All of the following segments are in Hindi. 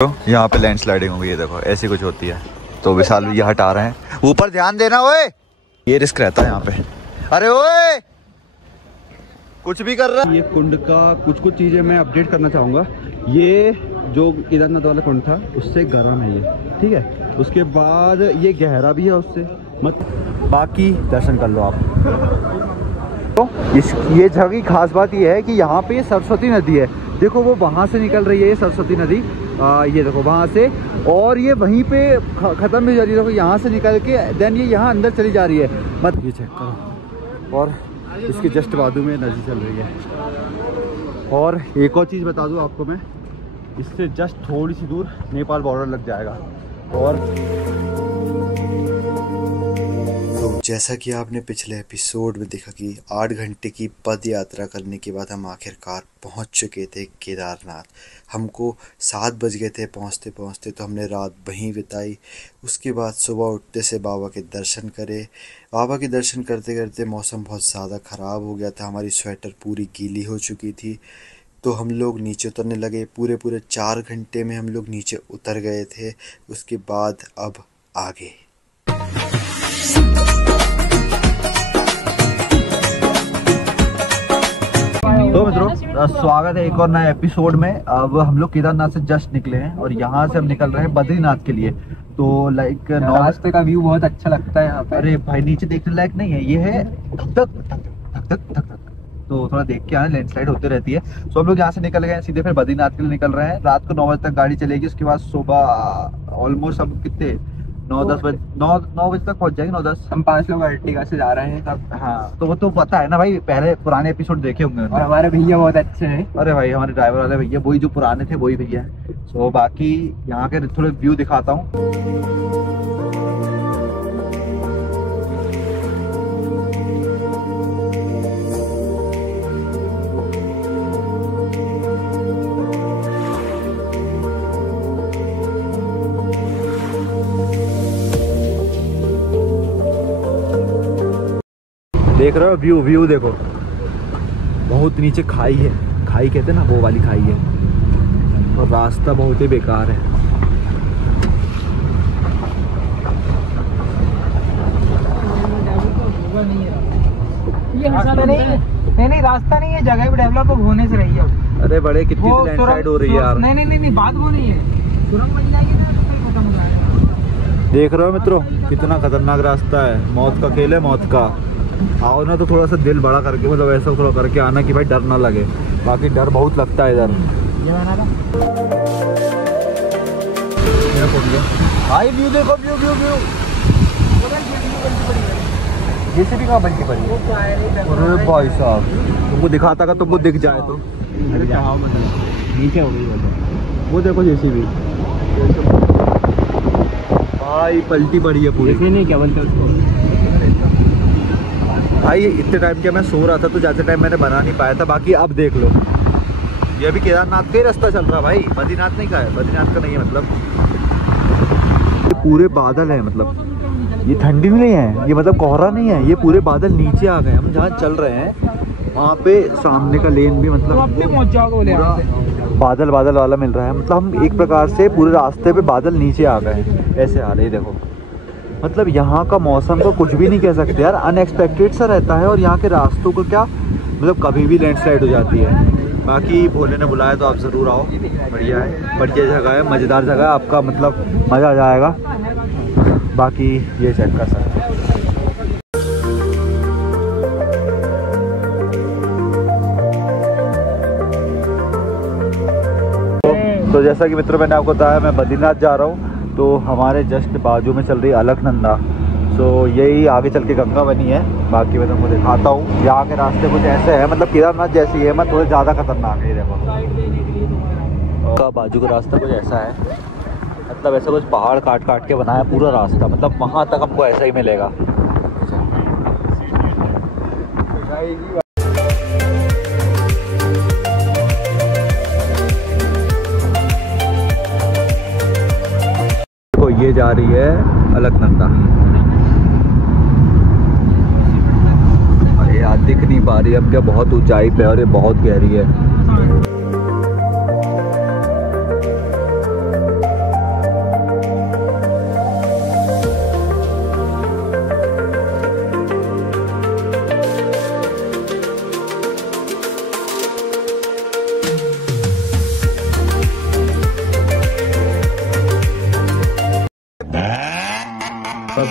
तो यहाँ पे लैंडस्लाइडिंग हो गई है, देखो ऐसी कुछ होती है। तो विशाल ये हटा रहे हैं, ऊपर ध्यान देना ओए, ये रिस्क रहता है यहाँ पे। अरे ओए कुछ भी कर रहा है। ये कुंड का कुछ चीज़ें मैं अपडेट करना चाहूँगा। ये जो केदारनाथ वाला कुंड था उससे गर्म है ये, ठीक है। उसके बाद ये गहरा भी है उससे, मत बाकी दर्शन कर लो आप। तो ये जगह की खास बात ये है कि यहाँ पे सरस्वती नदी है, देखो वो वहाँ से निकल रही है ये सरस्वती नदी, ये देखो वहाँ से, और ये वहीं पे ख़त्म भी हो जा रही है, देखो यहाँ से निकल के देन ये यहाँ अंदर चली जा रही है। मत ये चेक करो, और इसके जस्ट बाजू में नदी चल रही है। और एक और चीज़ बता दूँ आपको मैं, इससे जस्ट थोड़ी सी दूर नेपाल बॉर्डर लग जाएगा। और तो जैसा कि आपने पिछले एपिसोड में देखा कि 8 घंटे की पद यात्रा करने के बाद हम आखिरकार पहुंच चुके थे केदारनाथ। हमको 7 बज गए थे पहुंचते पहुंचते, तो हमने रात वहीं बिताई। उसके बाद सुबह उठते से बाबा के दर्शन करे। बाबा के दर्शन करते करते मौसम बहुत ज़्यादा ख़राब हो गया था, हमारी स्वेटर पूरी गीली हो चुकी थी। तो हम लोग नीचे उतरने लगे। पूरे 4 घंटे में हम लोग नीचे उतर गए थे। उसके बाद अब आगे तो मित्रों स्वागत है एक और नए एपिसोड में। अब हम लोग केदारनाथ से जस्ट निकले हैं और यहाँ से हम निकल रहे हैं बद्रीनाथ के लिए। तो लाइक रास्ते का व्यू बहुत अच्छा लगता है यहाँ पे। अरे भाई नीचे देखने लायक नहीं है, ये है धक धक धक धक, तो थोड़ा देख के आए, लैंडस्लाइड होती रहती है। तो हम लोग यहाँ से निकल गए सीधे, फिर बद्रीनाथ के लिए निकल रहे हैं। रात को 9 बजे तक गाड़ी चलेगी, उसके बाद सुबह ऑलमोस्ट हम कितने 9-10 बजे 9 बजे तक पहुंच जाएंगे। 9-10 हम 5 लोग अर्टिगा से जा रहे हैं सब। हाँ तो वो तो पता है ना भाई, पहले पुराने एपिसोड देखे होंगे। और हमारे भैया बहुत अच्छे हैं। अरे भाई हमारे ड्राइवर वाले भैया वही जो पुराने थे वही भैया। सो बाकी यहाँ के थोड़े व्यू दिखाता हूँ। देख रहे हो व्यू देखो, बहुत नीचे खाई है, खाई कहते हैं ना वो वाली खाई है, और रास्ता बहुत ही बेकार है। ये रास्ता नहीं रास्ता नहीं है, जगह भी डेवलप होने से रही है। अरे बड़े कितनी लैंडस्लाइड हो रही है यार। नहीं बात वो नहीं है, सुरंग बन जाएगी ना तो खत्म हो जाएगा। देख रहे हो मित्रों कितना खतरनाक रास्ता है, मौत का खेल है, मौत का। आओ ना तो थोड़ा सा दिल बड़ा करके, मतलब ऐसा थोड़ा करके आना कि भाई डर ना लगे, बाकी डर बहुत लगता है इधर। भाई व्यू देखो, व्यू जैसे भी कहाँ बल्कि पड़ी। अरे भाई साहब तुमको दिखाता का, तुमको दिख जाए तो। अरे नीचे हो गई वो देखो जैसे भी भाई पलटी पड़ी है पूरी। नहीं क्या बोलते उसको भाई, इतने टाइम के मैं सो रहा था तो ज़्यादा टाइम मैंने बना नहीं पाया था। बाकी अब देख लो, ये अभी केदारनाथ का ही रास्ता चल रहा भाई, बद्रीनाथ नहीं का है, बद्रीनाथ का नहीं है। मतलब ये पूरे बादल है, मतलब ये ठंडी भी नहीं है, ये मतलब कोहरा नहीं है, ये पूरे बादल नीचे आ गए। हम जहाँ चल रहे हैं वहाँ पे सामने का लेन भी मतलब बादल वाला मिल रहा है। मतलब हम एक प्रकार से पूरे रास्ते पे बादल नीचे आ गए, ऐसे आ रहे देखो। मतलब यहाँ का मौसम को कुछ भी नहीं कह सकते यार, अनएक्सपेक्टेड सा रहता है। और यहाँ के रास्तों को क्या मतलब कभी भी लैंडस्लाइड हो जाती है। बाकी भोले ने बुलाया तो आप ज़रूर आओ, बढ़िया है, बढ़िया जगह है, मज़ेदार जगह है, आपका मतलब मज़ा आ जाएगा। बाकी ये चेक कर सकते हैं। तो जैसा कि मित्रों मैंने आपको बताया, मैं बद्रीनाथ जा रहा हूँ। तो हमारे जस्ट बाजू में चल रही है अलकनंदा। सो यही आगे चल के गंगा बनी है। बाकी मैं तुमको दिखाता हूँ, यहाँ के रास्ते कुछ ऐसे हैं, मतलब केदारनाथ जैसी है, मैं थोड़े ज़्यादा खतरनाक है। देखो का बाजू का रास्ता कुछ ऐसा है, मतलब ऐसा कुछ पहाड़ काट के बनाया पूरा रास्ता, मतलब वहाँ तक हमको ऐसा ही मिलेगा। ये जा रही है अलकनंदा। अरे यार दिख नहीं पा रही, अब क्या बहुत ऊंचाई पे और ये बहुत गहरी है।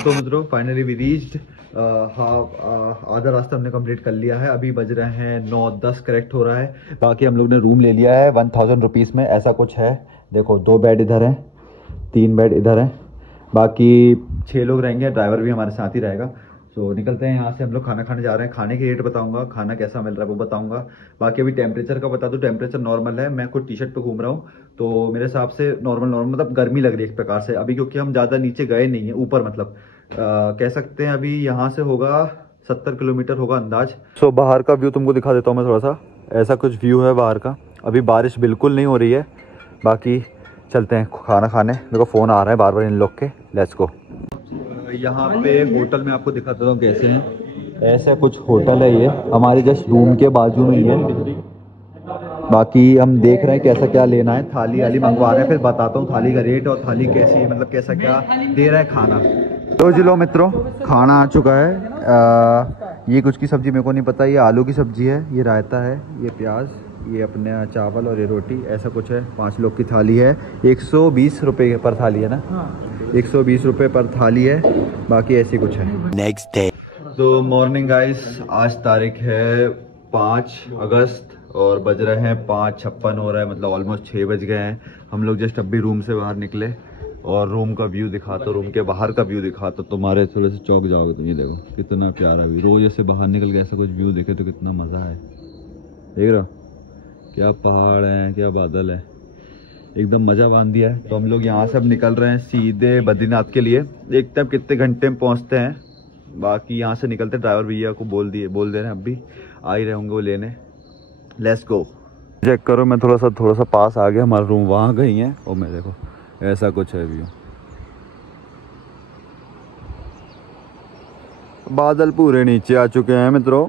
तो मित्रों फाइनली वी रीच्ड आधा रास्ता हमने कंप्लीट कर लिया है। अभी बज रहे हैं 9:10 करेक्ट हो रहा है। बाकी हम लोग ने रूम ले लिया है 1000 रुपीज़ में, ऐसा कुछ है। देखो 2 बेड इधर हैं, 3 बेड इधर हैं, बाकी 6 लोग रहेंगे, ड्राइवर भी हमारे साथ ही रहेगा। तो निकलते हैं यहाँ से। हम लोग खाना खाने जा रहे हैं, खाने की रेट बताऊंगा, खाना कैसा मिल रहा है वो बताऊंगा। बाकी अभी टेम्परेचर का बता दूं, टेम्परेचर नॉर्मल है। मैं खुद टी शर्ट पे घूम रहा हूँ तो मेरे हिसाब से नॉर्मल मतलब गर्मी लग रही है एक प्रकार से अभी, क्योंकि हम ज़्यादा नीचे गए नहीं हैं, ऊपर मतलब कह सकते हैं अभी यहाँ से होगा 70 किलोमीटर होगा अंदाज। सो बाहर का व्यू तुमको दिखा देता हूँ मैं थोड़ा सा, ऐसा कुछ व्यू है बाहर का। अभी बारिश बिल्कुल नहीं हो रही है। बाकी चलते हैं खाना खाने, मेरे को फ़ोन आ रहा है बार बार इन लोग के। Let's go. यहाँ पे होटल में आपको दिखाता हूँ कैसे हैं। ऐसा कुछ होटल है ये, हमारे जस्ट रूम के बाजू में ही है। बाकी हम देख रहे हैं कैसा क्या लेना है, थाली वाली मंगवा रहे हैं, फिर बताता हूँ थाली का रेट और थाली कैसी है, मतलब कैसा क्या दे रहा है खाना। तो जी लो मित्रों, खाना आ चुका है। ये कुछ की सब्ज़ी मेरे को नहीं पता, ये आलू की सब्ज़ी है, ये रायता है, ये प्याज, ये अपने चावल और ये रोटी, ऐसा कुछ है। 5 लोग की थाली है, 120 रुपये पर थाली है ना, 120 रुपये पर थाली है। बाकी ऐसी कुछ है। Next day. तो मॉर्निंग गाइस, आज तारीख है 5 अगस्त और बज रहे हैं 5:56 हो रहा है, मतलब ऑलमोस्ट 6 बज गए हैं। हम लोग जस्ट अभी रूम से बाहर निकले और रूम का व्यू दिखाता, रूम के बाहर का व्यू दिखाता, तुम्हारे थोड़े से चौंक जाओगे तुम। ये देखो कितना प्यारा व्यू, रोज ऐसे बाहर निकल के ऐसा कुछ व्यू देखे तो कितना मज़ा है। देख रहे हो क्या पहाड़ है, क्या बादल है, एकदम मज़ा बांध दिया है। तो हम लोग यहाँ से अब निकल रहे हैं सीधे बद्रीनाथ के लिए। देखते हैं कितने घंटे में पहुँचते हैं। बाकी यहाँ से निकलते ड्राइवर भैया को बोल दे रहे हैं, अभी आ ही रहे होंगे वो लेने। Let's go. चेक करो, मैं थोड़ा सा पास आ गया, हमारा रूम वहाँ गई है और मैं देखो ऐसा कुछ है व्यू। बादल पूरे नीचे आ चुके हैं मित्रों,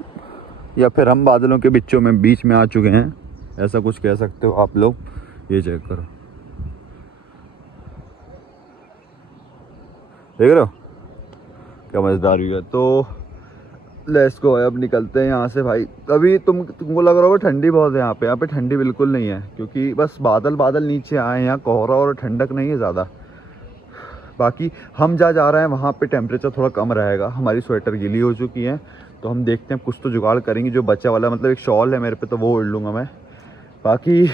या फिर हम बादलों के बीच में आ चुके हैं, ऐसा कुछ कह सकते हो आप लोग। ये चेक करो, देख रहे हो क्या मजेदार व्यू है। तो लेट्स गो, अब निकलते हैं यहाँ से भाई। अभी तुमको लग रहा होगा ठंडी बहुत है यहाँ पे ठंडी बिल्कुल नहीं है, क्योंकि बस बादल नीचे आए हैं, यहाँ कोहरा और ठंडक नहीं है ज़्यादा। बाकी हम जा रहे हैं वहाँ पे टेम्परेचर थोड़ा कम रहेगा, हमारी स्वेटर गीली हो चुकी है, तो हम देखते हैं कुछ तो जुगाड़ करेंगे। जो बच्चा वाला मतलब एक शॉल है मेरे पे, तो वो ओढ़ लूँगा मैं। बाकी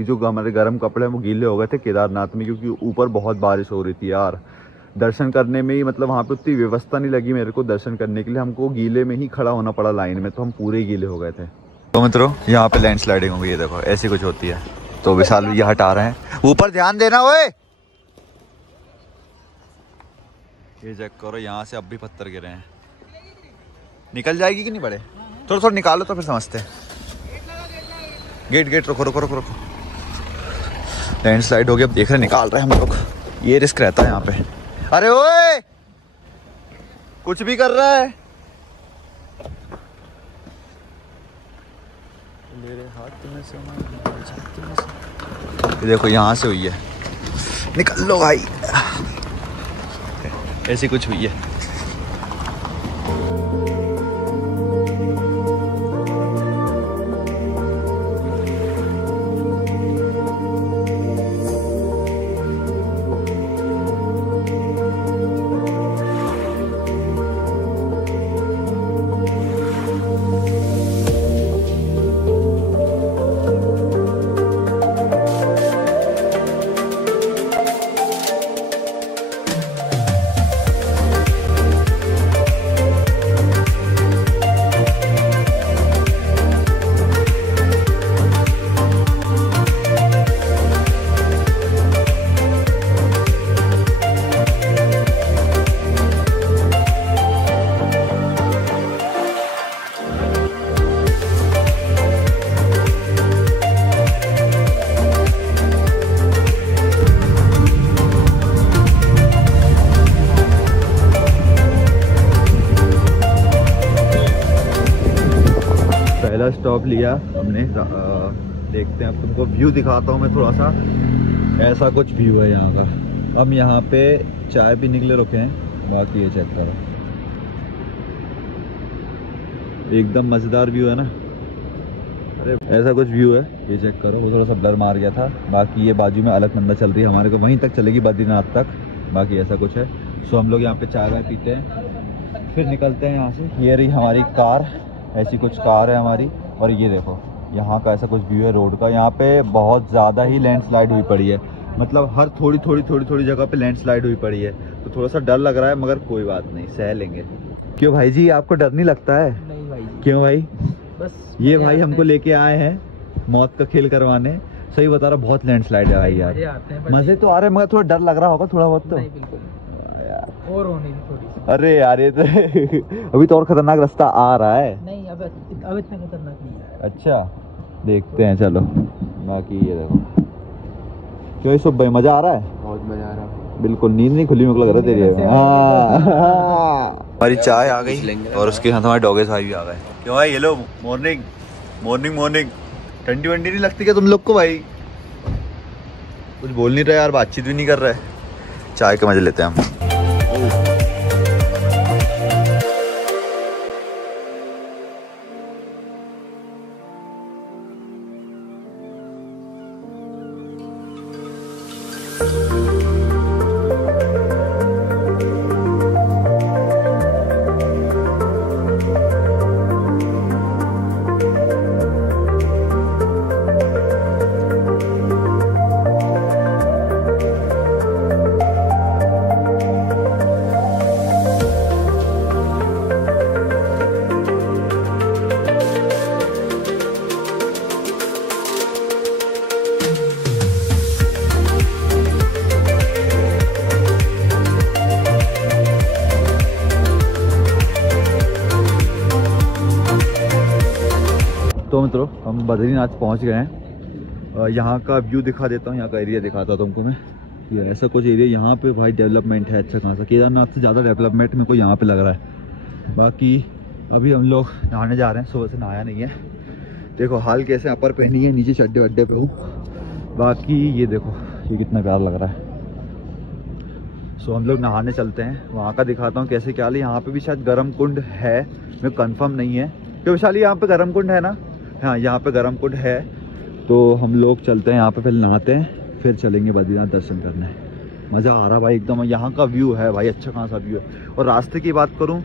जो हमारे गर्म कपड़े हैं वो गीले हो गए थे केदारनाथ में, क्योंकि ऊपर बहुत बारिश हो रही थी यार। दर्शन करने में ही मतलब वहाँ पे उतनी व्यवस्था नहीं लगी मेरे को दर्शन करने के लिए, हमको गीले में ही खड़ा होना पड़ा लाइन में, तो हम पूरे गीले हो गए थे। तो मित्रों यहाँ पे लैंडस्लाइडिंग हो गई है, देखो ऐसी कुछ होती है। तो विशाल ये हटा रहे हैं, ऊपर ध्यान देना ओए। ये चेक करो, यहाँ से अब भी पत्थर गिरे हैं। निकल जाएगी कि नहीं बड़े, थोड़ा निकालो तो फिर समझते हैं। गेट रुको। लैंडस्लाइड हो गया, अब देख रहे निकाल रहे हैं हम लोग। ये रिस्क रहता है यहाँ पे। अरे ओए कुछ भी कर रहा है, मेरे हाथ में से ये देखो यहाँ से हुई है, निकल लो भाई, ऐसी कुछ हुई है। पहला स्टॉप लिया हमने, देखते हैं अब तुमको व्यू दिखाता हूँ मैं थोड़ा सा। ऐसा कुछ व्यू है यहाँ का। हम यहाँ पे चाय पीने के लिए रुके हैं। बाकी ये चेक करो, एकदम मज़ेदार व्यू है ना। अरे ऐसा कुछ व्यू है, ये चेक करो। वो थोड़ा सा ब्लर मार गया था। बाकी ये बाजू में अलकनंदा चल रही है, हमारे को वहीं तक चलेगी बद्रीनाथ तक। बाकी ऐसा कुछ है। सो हम लोग यहाँ पे चाय वाय पीते हैं, फिर निकलते हैं यहाँ से। ये रही हमारी कार, ऐसी कुछ कार है हमारी। और ये देखो यहाँ का ऐसा कुछ व्यू है रोड का। यहाँ पे बहुत ज़्यादा ही लैंडस्लाइड हुई पड़ी है, मतलब हर थोड़ी जगह पे लैंडस्लाइड हुई पड़ी है। तो थोड़ा सा डर लग रहा है, मगर कोई बात नहीं, सह लेंगे। क्यों भाई जी, आपको डर नहीं लगता है? नहीं भाई जी। क्यों भाई? बस ये भाई हमको लेके आए हैं मौत का खेल करवाने। सही बता रहा, बहुत लैंडस्लाइड है भाई यार। मजे आते हैं, मजे तो आ रहे हैं, मगर थोड़ा डर लग रहा होगा थोड़ा बहुत तो। नहीं बिल्कुल, और होने की थोड़ी सी। अरे यार ये तो अभी तो और खतरनाक रास्ता आ रहा है। नहीं अब इतना खतरनाक नहीं है। अच्छा देखते हैं, चलो। बाकी ये देखो, क्यों सब भाई मजा आ रहा है? बहुत मजा आ रहा है। बिल्कुल नींद नहीं खुली, मेरे को लग रहा है तेरी। हमारी चाय आ गई और उसके साथ हमारे डॉगेस भाई भी आ गए। क्यों भाई? ये लो, मॉर्निंग मॉर्निंग मॉर्निंग। ठंडी वंडी नहीं लगती क्या तुम लोग को भाई? कुछ बोल नहीं रहे यार, बातचीत भी नहीं कर रहे। चाय के मजे लेते हैं हम। तो मित्रों हम बद्रीनाथ पहुंच गए हैं। यहाँ का व्यू दिखा देता हूँ, यहाँ का एरिया दिखाता हूँ तुमको मैं। ये ऐसा कुछ एरिया यहाँ पे भाई डेवलपमेंट है अच्छा खासा। केदारनाथ से ज़्यादा डेवलपमेंट मेरे को यहाँ पे लग रहा है। बाकी अभी हम लोग नहाने जा रहे हैं, सुबह से नहाया नहीं है। देखो हाल कैसे, अपर पहनी है, नीचे चड्डे वड्डे पे हूँ। बाकी ये देखो ये कितना प्यारा लग रहा है। सो हम लोग नहाने चलते हैं, वहाँ का दिखाता हूँ कैसे क्या। यहाँ पे भी शायद गर्म कुंड है, मेरे कंफर्म नहीं है। क्यों विशाली, यहाँ पे गर्म कुंड है ना? हाँ यहाँ पे गर्म कुंड है। तो हम लोग चलते हैं यहाँ पे, फिर नहाते हैं, फिर चलेंगे बद्रीनाथ दर्शन करने। मज़ा आ रहा भाई एकदम। यहाँ का व्यू है भाई, अच्छा खासा व्यू है। और रास्ते की बात करूँ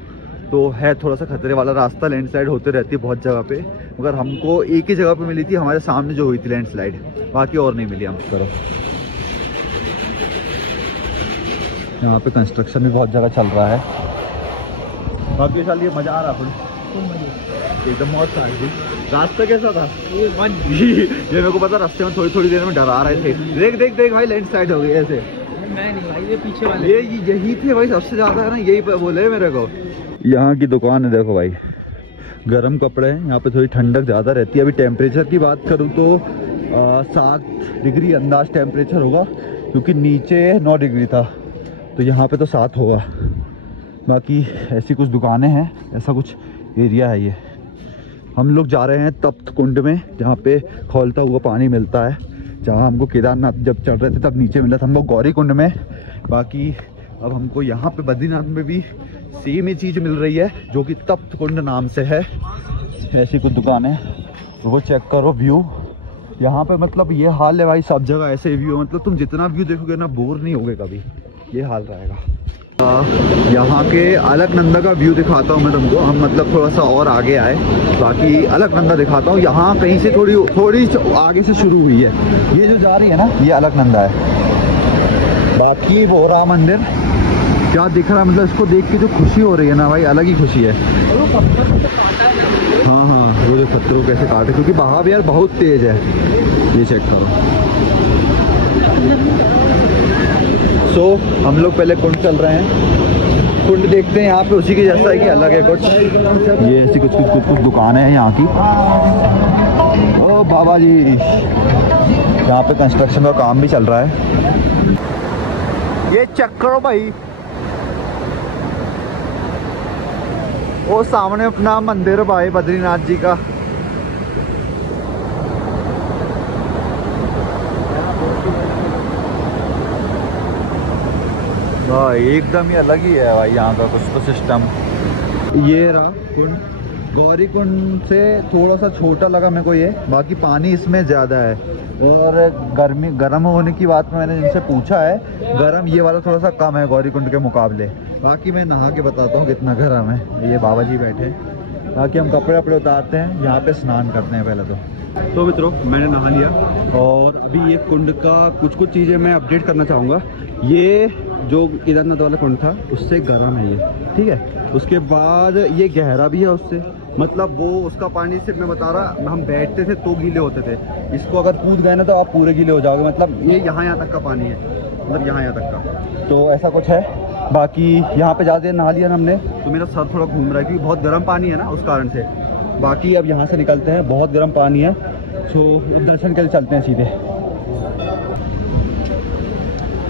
तो है थोड़ा सा खतरे वाला रास्ता, लैंडस्लाइड होते रहती है बहुत जगह पे। मगर हमको एक ही जगह पे मिली थी, हमारे सामने जो हुई थी लैंडस्लाइड, बाकी और नहीं मिली हम तरफ। यहाँ पे कंस्ट्रक्शन भी बहुत जगह चल रहा है। बाकी साल ये मज़ा आ रहा है एकदम, बहुत सारी। रास्ता कैसा था? ये मेरे को पता, रास्ते में थोड़ी देर में डरा रहे थे। देख देख भाई लैंडस्लाइड हो गई ऐसे। मैं नहीं भाई, ये पीछे वाले ये यही थे भाई सबसे ज्यादा, है ना, यही बोले मेरे को। यहाँ की दुकान है देखो भाई, गर्म कपड़े हैं। यहाँ पे थोड़ी ठंडक ज़्यादा रहती है। अभी टेम्परेचर की बात करूँ तो 7 डिग्री अंदाज टेम्परेचर होगा, क्योंकि नीचे 9 डिग्री था, तो यहाँ पे तो 7 होगा। बाकी ऐसी कुछ दुकानें हैं, ऐसा कुछ एरिया है ये। हम लोग जा रहे हैं तप्त कुंड में, जहाँ पे खौलता हुआ पानी मिलता है। जहाँ हमको केदारनाथ जब चढ़ रहे थे तब नीचे मिला था हमको गौरी कुंड में। बाकी अब हमको यहाँ पे बद्रीनाथ में भी सेम ही चीज़ मिल रही है, जो कि तप्त कुंड नाम से है। ऐसी कुछ दुकानें, तो वो चेक करो व्यू यहाँ पे। मतलब ये हाल है भाई, सब जगह ऐसे व्यू, मतलब तुम जितना व्यू देखोगे ना बोर नहीं होगे कभी, ये हाल रहेगा। यहाँ के अलकनंदा का व्यू दिखाता हूँ मैं तुमको। हम मतलब थोड़ा सा और आगे आए, बाकी अलकनंदा दिखाता हूँ। यहाँ कहीं से थोड़ी आगे से शुरू हुई है, ये जो जा रही है ना, ये अलकनंदा है। बाकी वो राम मंदिर क्या दिख रहा है, मतलब इसको देख के जो खुशी हो रही है ना भाई, अलग ही खुशी है। हाँ वो जो पत्थरों कैसे काटे, क्योंकि बहाव यार बहुत तेज है। ये चेक करो। तो हम लोग पहले कुंड चल रहे हैं, कुंड देखते हैं यहाँ पे, उसी के जैसा है कि अलग है कुछ। ये ऐसी कुछ दुकानें हैं यहाँ की। ओ बाबा जी, यहाँ पे कंस्ट्रक्शन का काम भी चल रहा है। ये चेक करो भाई, वो सामने अपना मंदिर भाई बद्रीनाथ जी का। भाई एकदम ही अलग ही है भाई यहाँ का कुछ तो सिस्टम। ये रहा कुंड, गौरीकुंड से थोड़ा सा छोटा लगा मेरे को ये, बाकी पानी इसमें ज़्यादा है। और गर्म होने की बात में मैंने जिनसे पूछा है, गर्म ये वाला थोड़ा सा कम है गौरीकुंड के मुकाबले। बाकी मैं नहा के बताता हूँ कितना गर्म है। ये बाबा जी बैठे, बाकी हम कपड़े वपड़े उतारते हैं, यहाँ पे स्नान करते हैं पहले तो मित्रों मैंने नहा लिया और अभी ये कुंड का कुछ चीज़ें मैं अपडेट करना चाहूँगा। ये जो केदारनाथ वाला कुंड था उससे गर्म है ये, ठीक है। उसके बाद ये गहरा भी है उससे, मतलब वो उसका पानी से मैं बता रहा, हम बैठते थे तो गीले होते थे, इसको अगर कूद गए ना तो आप पूरे गीले हो जाओगे। मतलब ये यहाँ तक का पानी है, मतलब यहाँ तक का, तो ऐसा कुछ है। बाकी यहाँ पे ज़्यादा देर नहा लिया हमने तो मेरा सर थोड़ा घूम रहा है क्योंकि बहुत गर्म पानी है ना उस कारण से। बाकी अब यहाँ से निकलते हैं, बहुत गर्म पानी है, सो दर्शन के लिए चलते हैं सीधे।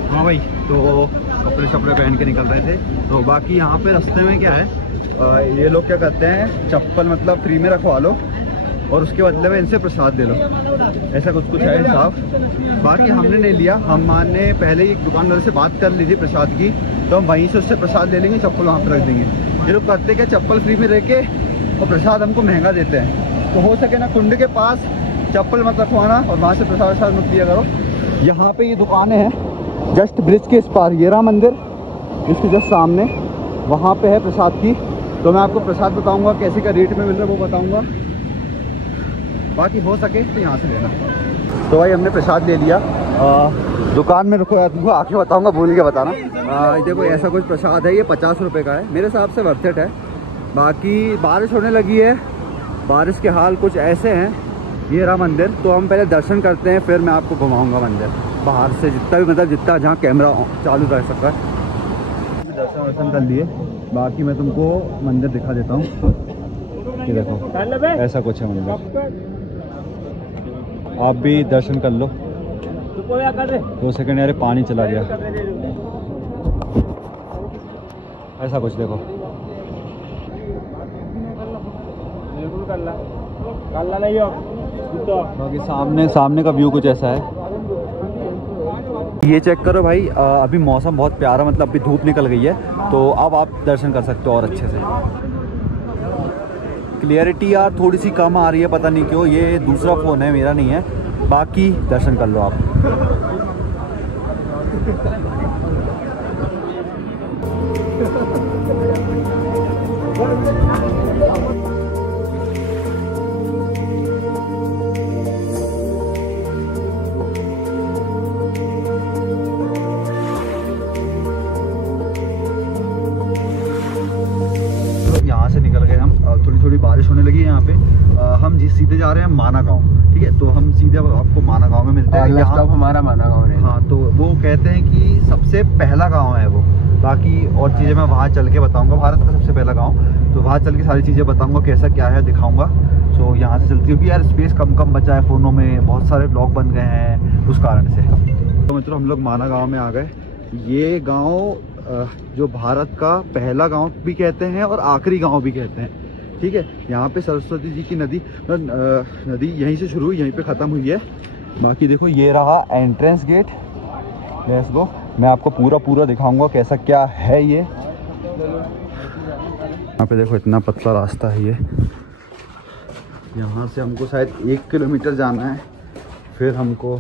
हाँ भाई, तो कपड़े शपड़े पहन के निकल रहे थे। तो बाकी यहाँ पे रास्ते में क्या है, ये लोग क्या करते हैं, चप्पल मतलब फ्री में रखवा लो और उसके बदले में इनसे प्रसाद ले लो, ऐसा कुछ है हिसाब। बाकी हमने नहीं लिया, हमने पहले ही दुकानदार से बात कर ली थी प्रसाद की, तो हम वहीं से उससे प्रसाद ले लेंगे, चप्पल वहाँ पर रख देंगे। ये लोग करते क्या, चप्पल फ्री में रह के और प्रसाद हमको महंगा देते हैं। तो हो सके ना कुंड के पास चप्पल मत रखवाना और वहाँ से प्रसाद मत लिया करो। यहाँ पे ये दुकानें हैं जस्ट ब्रिज के इस पार, ये रहा मंदिर, इसके जस्ट सामने, वहाँ पे है प्रसाद की। तो मैं आपको प्रसाद बताऊँगा कैसे का रेट में मिल रहा है वो बताऊँगा, बाकी हो सके तो यहाँ से लेना। तो भाई हमने प्रसाद ले लिया, दुकान में रुको यार, तुमको आके बताऊँगा, भूल के बताना। देखो ऐसा कुछ प्रसाद है, ये 50 रुपये का है, मेरे हिसाब से वर्थ इट है। बाकी बारिश होने लगी है, बारिश के हाल कुछ ऐसे हैं। ये रहा मंदिर, तो हम पहले दर्शन करते हैं, फिर मैं आपको घुमाऊंगा मंदिर बाहर से, जितना भी मतलब जितना जहाँ कैमरा चालू रह सकता है। दर्शन कर लिए, बाकी मैं तुमको मंदिर दिखा देता हूँ। ये देखो ऐसा कुछ है मंदिर, आप भी दर्शन कर लो। 2 सेकंड, यार पानी चला गया, ऐसा कुछ देखो। बाकी सामने का व्यू कुछ ऐसा है। ये चेक करो भाई, अभी मौसम बहुत प्यारा, मतलब अभी धूप निकल गई है, तो अब आप दर्शन कर सकते हो और अच्छे से। क्लियरिटी यार थोड़ी सी कम आ रही है, पता नहीं क्यों, ये दूसरा फ़ोन है, मेरा नहीं है। बाकी दर्शन कर लो आप। यहाँ से निकल गए हम, थोड़ी बारिश होने लगी है यहाँ पे। हम सीधे जा रहे हैं माना गांव, ठीक है। तो हम सीधे आपको माना गांव में मिलते हैं, यहाँ हमारा माना गांव है। हाँ, तो वो कहते हैं कि सबसे पहला गांव है वो। बाकी और चीज़ें मैं वहाँ चल के बताऊँगा, भारत का सबसे पहला गाँव, तो वहाँ चल के सारी चीज़ें बताऊँगा कैसा क्या है, दिखाऊँगा। सो यहाँ से चलती, क्योंकि यार स्पेस कम बचा है फ़ोनों में, बहुत सारे ब्लॉग बन गए हैं उस कारण से। तो मित्रों हम लोग माना गाँव में आ गए। ये गाँव जो भारत का पहला गांव भी कहते हैं और आखिरी गांव भी कहते हैं, ठीक है। यहाँ पे सरस्वती जी की नदी यहीं से शुरू हुई, यहीं पे ख़त्म हुई है। बाकी देखो ये रहा एंट्रेंस गेट, लेट्स गो, मैं आपको पूरा दिखाऊंगा कैसा क्या है ये। यहाँ पे देखो इतना पतला रास्ता है ये, यहाँ से हमको शायद 1 किलोमीटर जाना है, फिर हमको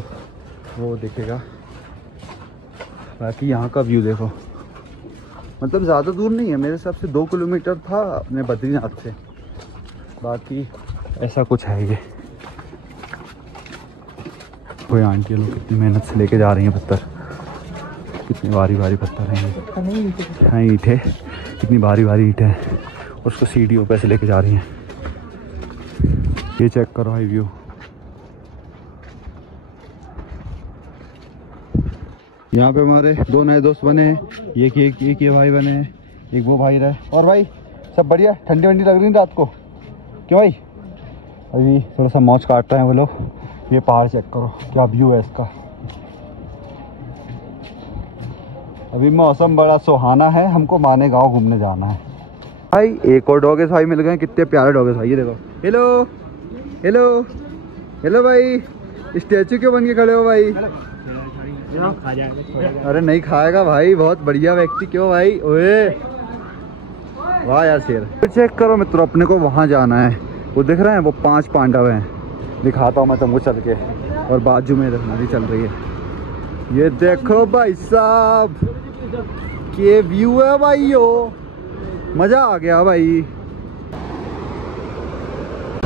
वो दिखेगा। बाकी यहाँ का व्यू देखो, मतलब ज़्यादा दूर नहीं है, मेरे हिसाब से 2 किलोमीटर था अपने बद्रीनाथ से। बाकी ऐसा कुछ है ये। कोई आंटी लोग कितनी मेहनत से लेके जा रही हैं पत्थर, कितनी भारी पत्थर हैं ये। हाँ ईंटें, कितनी भारी ईंटें हैं, उसको सीढ़ियों पे से लेके जा रही हैं। ये चेक करो भाई व्यू। यहाँ पे हमारे 2 नए दोस्त बने हैं, एक ये भाई बने हैं, एक वो भाई रहे। और भाई सब बढ़िया, ठंडी वंडी लग रही है रात को क्यों भाई? अभी थोड़ा सा मौज काट रहे हैं वो लोग। ये पहाड़ चेक करो क्या व्यू है इसका। अभी मौसम बड़ा सुहाना है, हमको माने गाँव घूमने जाना है। भाई एक और डॉगेस भाई मिल गए, कितने प्यारे डॉगेस भाई, ये देखो। हेलो हेलो हेलो भाई, स्टैचू क्यों बन के खड़े हो भाई? अरे नहीं खाएगा भाई, बहुत बढ़िया व्यक्ति, क्यों भाई? ओए वाह यार शेर। तो चेक करो मित्रों, अपने को वहाँ जाना है। वो दिख रहे हैं वो 5 पांडव हैं, दिखाता हूँ मैं तुमको चल के। और बाजू में नदी चल रही है, ये देखो भाई साहब, ये व्यू है भाई, यो मजा आ गया भाई।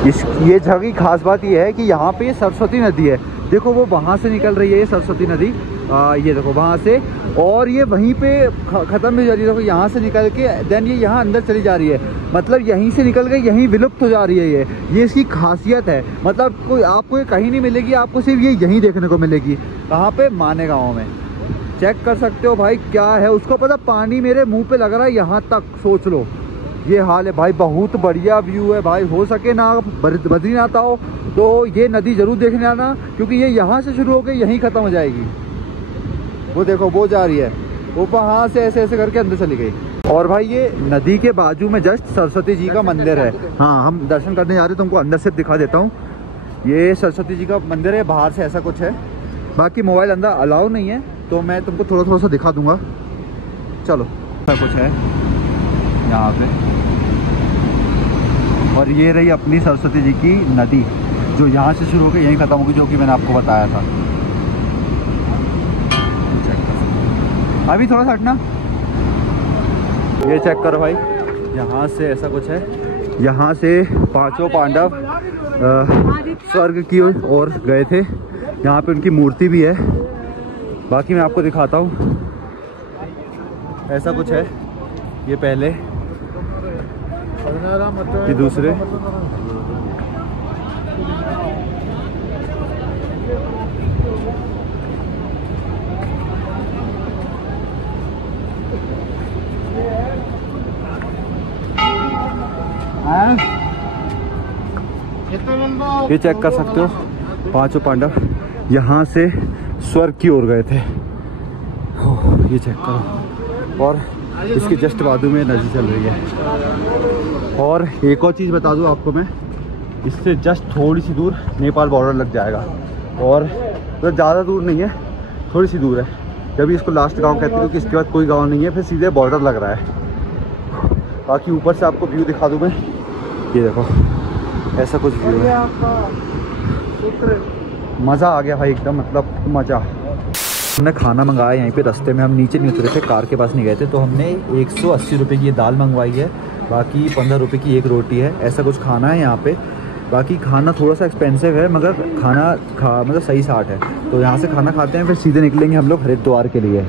ये जगह की खास बात ये है कि यहाँ पे सरस्वती नदी है। देखो वो वहाँ से निकल रही है ये सरस्वती नदी, ये देखो वहाँ से, और ये वहीं पे ख़त्म भी हो जा रही है। देखो यहाँ से निकल के देन ये यहाँ अंदर चली जा रही है, मतलब यहीं से निकल के यहीं विलुप्त हो जा रही है। ये इसकी खासियत है, मतलब कोई आपको ये कहीं नहीं मिलेगी, आपको सिर्फ ये यहीं देखने को मिलेगी। कहाँ पे? माने गाँव में। चेक कर सकते हो भाई क्या है, उसको पता पानी मेरे मुँह पे लग रहा है यहाँ तक, सोच लो ये हाल है भाई। बहुत बढ़िया व्यू है भाई। हो सके ना आप बद्रीनाथ आओ तो ये नदी ज़रूर देखने आना, क्योंकि ये यहाँ से शुरू होकर यहीं ख़त्म हो जाएगी। वो देखो वो जा रही है, वो वहाँ से ऐसे ऐसे करके अंदर चली गई। और भाई ये नदी के बाजू में जस्ट सरस्वती जी का मंदिर है। हाँ, हम दर्शन करने जा रहे हैं, तुमको अंदर से दिखा देता हूँ। ये सरस्वती जी का मंदिर है, बाहर से ऐसा कुछ है। बाकी मोबाइल अंदर अलाउ नहीं है, तो मैं तुमको थोड़ा सा दिखा दूँगा। चलो, ऐसा कुछ है यहाँ पे। और ये रही अपनी सरस्वती जी की नदी, जो यहाँ से शुरू होकर यहीं ख़त्म होगी, जो कि मैंने आपको बताया था। अभी थोड़ा सा हटना, ये चेक करो भाई, यहाँ से ऐसा कुछ है। यहाँ से 5 पांडव स्वर्ग की ओर गए थे, यहाँ पे उनकी मूर्ति भी है। बाकी मैं आपको दिखाता हूँ, ऐसा कुछ है। ये पहले, ये दूसरे, ये चेक कर सकते हो, 5 पांडव यहाँ से स्वर्ग की ओर गए थे। ये चेक करो, और इसके जस्ट बाजू में नदी चल रही है। और एक और चीज़ बता दूँ आपको मैं, इससे जस्ट थोड़ी सी दूर नेपाल बॉर्डर लग जाएगा, और मतलब ज़्यादा दूर नहीं है, थोड़ी सी दूर है। जब इसको लास्ट गांव कहते हैं, क्योंकि इसके बाद कोई गांव नहीं है, फिर सीधे बॉर्डर लग रहा है। बाकी ऊपर से आपको व्यू दिखा दूँ मैं, ये देखो ऐसा कुछ व्यू है। मज़ा आ गया भाई एकदम, मतलब मज़ा। हमने खाना मंगाया यहीं पे, रास्ते में हम नीचे नहीं उतरे थे, कार के पास नहीं गए थे, तो हमने 180 रुपये की ये दाल मंगवाई है, बाकी 15 रुपये की एक रोटी है। ऐसा कुछ खाना है यहाँ पे। बाकी खाना थोड़ा सा एक्सपेंसिव है, मगर खाना मतलब सही साठ है। तो यहाँ से खाना खाते हैं, फिर सीधे निकलेंगे हम लोग हरिद्वार के लिए।